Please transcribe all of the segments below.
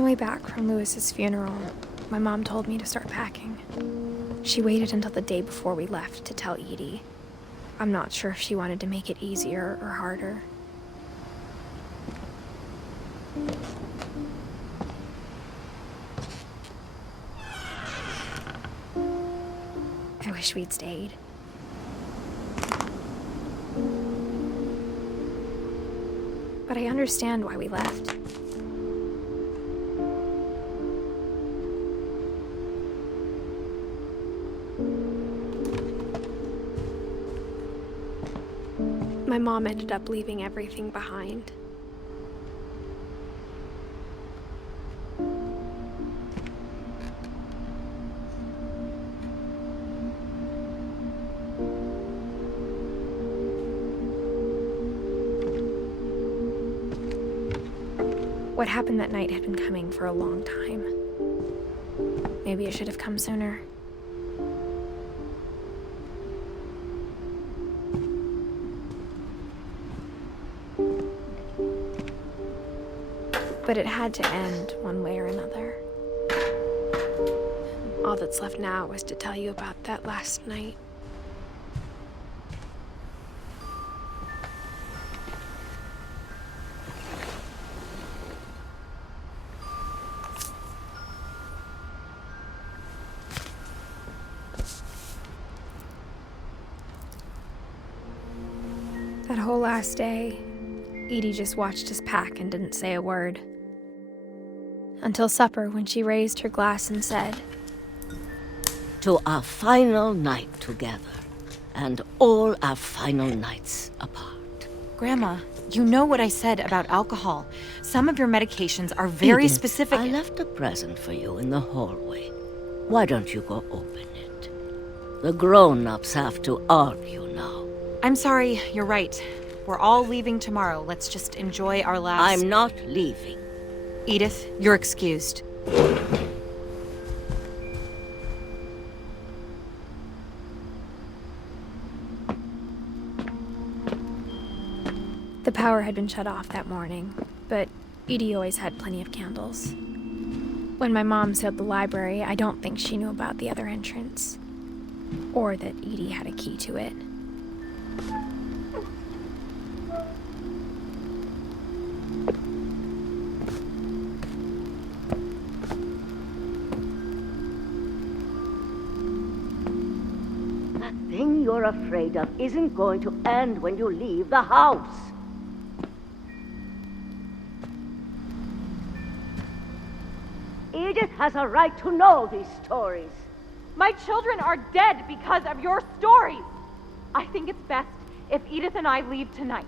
the way back from Lewis's funeral, my mom told me to start packing. She waited until the day before we left to tell Edie. I'm not sure if she wanted to make it easier or harder. I wish we'd stayed. But I understand why we left. My mom ended up leaving everything behind. What happened that night had been coming for a long time. Maybe it should have come sooner. But it had to end one way or another. All that's left now is to tell you about that last night. That whole last day, Edie just watched us pack and didn't say a word. Until supper, when she raised her glass and said, "To our final night together, and all our final nights apart." Grandma, you know what I said about alcohol. Some of your medications are very Edith, specific. I left a present for you in the hallway. Why don't you go open it? The grown-ups have to argue now. I'm sorry, you're right. We're all leaving tomorrow. Let's just enjoy our last... I'm not leaving. Edith, you're excused. The power had been shut off that morning, but Edie always had plenty of candles. When my mom sealed the library, I don't think she knew about the other entrance, or that Edie had a key to it. That thing you're afraid of isn't going to end when you leave the house. Edith has a right to know these stories. My children are dead because of your stories. I think it's best if Edith and I leave tonight.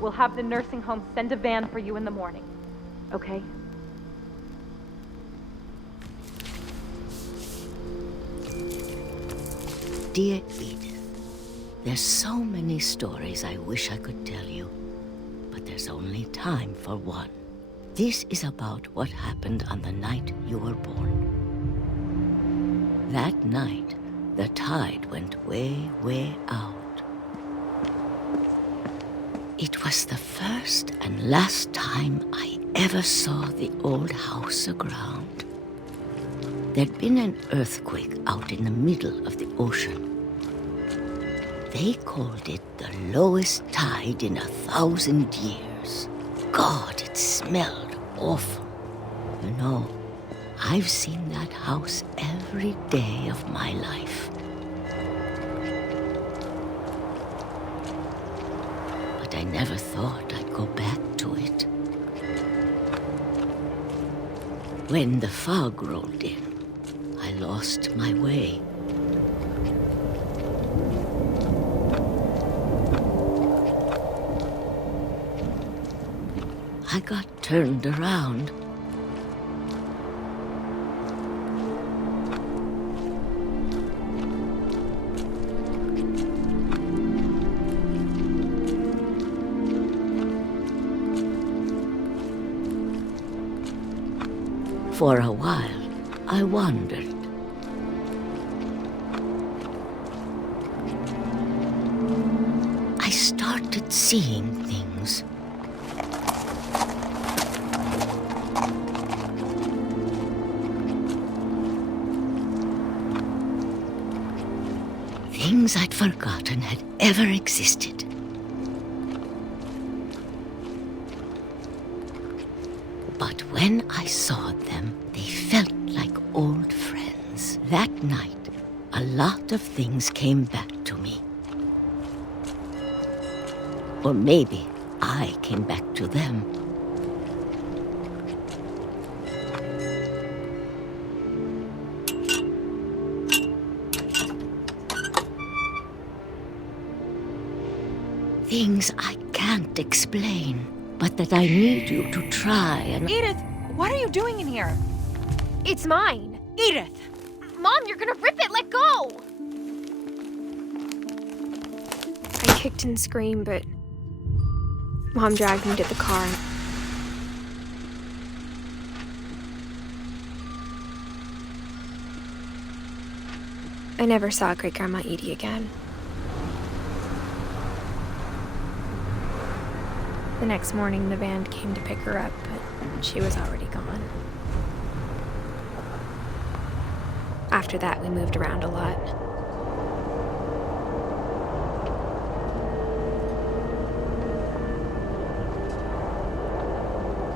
We'll have the nursing home send a van for you in the morning, okay? Dear Edith, there's so many stories I wish I could tell you, but there's only time for one. This is about what happened on the night you were born. That night, the tide went way, way out. It was the first and last time I ever saw the old house aground. There'd been an earthquake out in the middle of the ocean. They called it the lowest tide in 1,000 years. God, it smelled awful. You know, I've seen that house every day of my life. But I never thought I'd go back to it. When the fog rolled in, I lost my way. I got turned around. For a while, I wandered. I started seeing things. things I'd forgotten had ever existed. But when I saw them, they felt like old friends. That night, a lot of things came back to me. Or maybe I came back to them. Things I can't explain, but that I need you to try and... Edith, what are you doing in here? It's mine. Edith! Mom, you're gonna rip it! Let go! I kicked and screamed, but Mom dragged me to the car. I never saw Great-Grandma Edie again. The next morning, the band came to pick her up, but she was already gone. After that, we moved around a lot.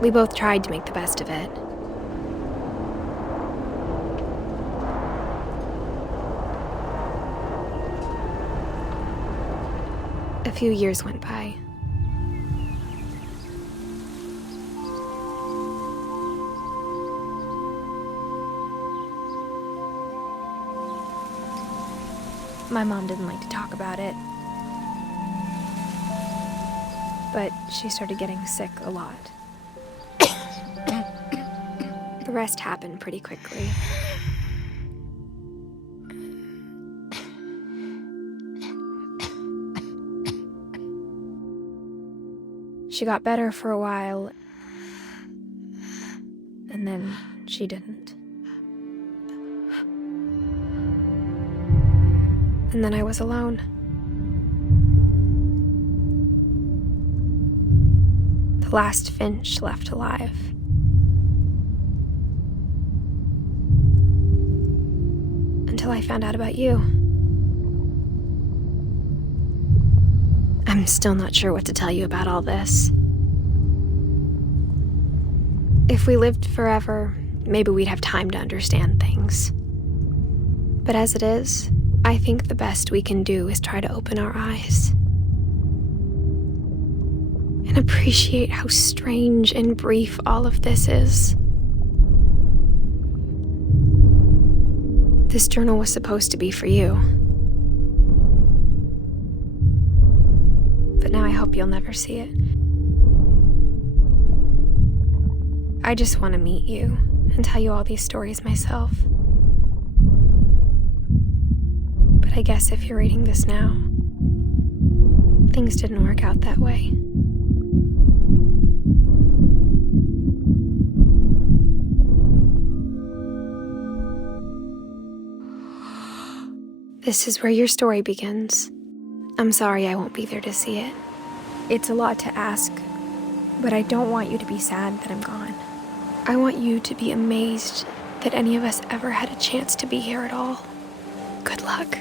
We both tried to make the best of it. A few years went by. My mom didn't like to talk about it, but she started getting sick a lot. The rest happened pretty quickly. She got better for a while, and then she didn't. And then I was alone. The last Finch left alive. Until I found out about you. I'm still not sure what to tell you about all this. If we lived forever, maybe we'd have time to understand things. But as it is, I think the best we can do is try to open our eyes and appreciate how strange and brief all of this is. This journal was supposed to be for you. But now I hope you'll never see it. I just want to meet you and tell you all these stories myself. But I guess if you're reading this now, things didn't work out that way. This is where your story begins. I'm sorry I won't be there to see it. It's a lot to ask, but I don't want you to be sad that I'm gone. I want you to be amazed that any of us ever had a chance to be here at all. Good luck.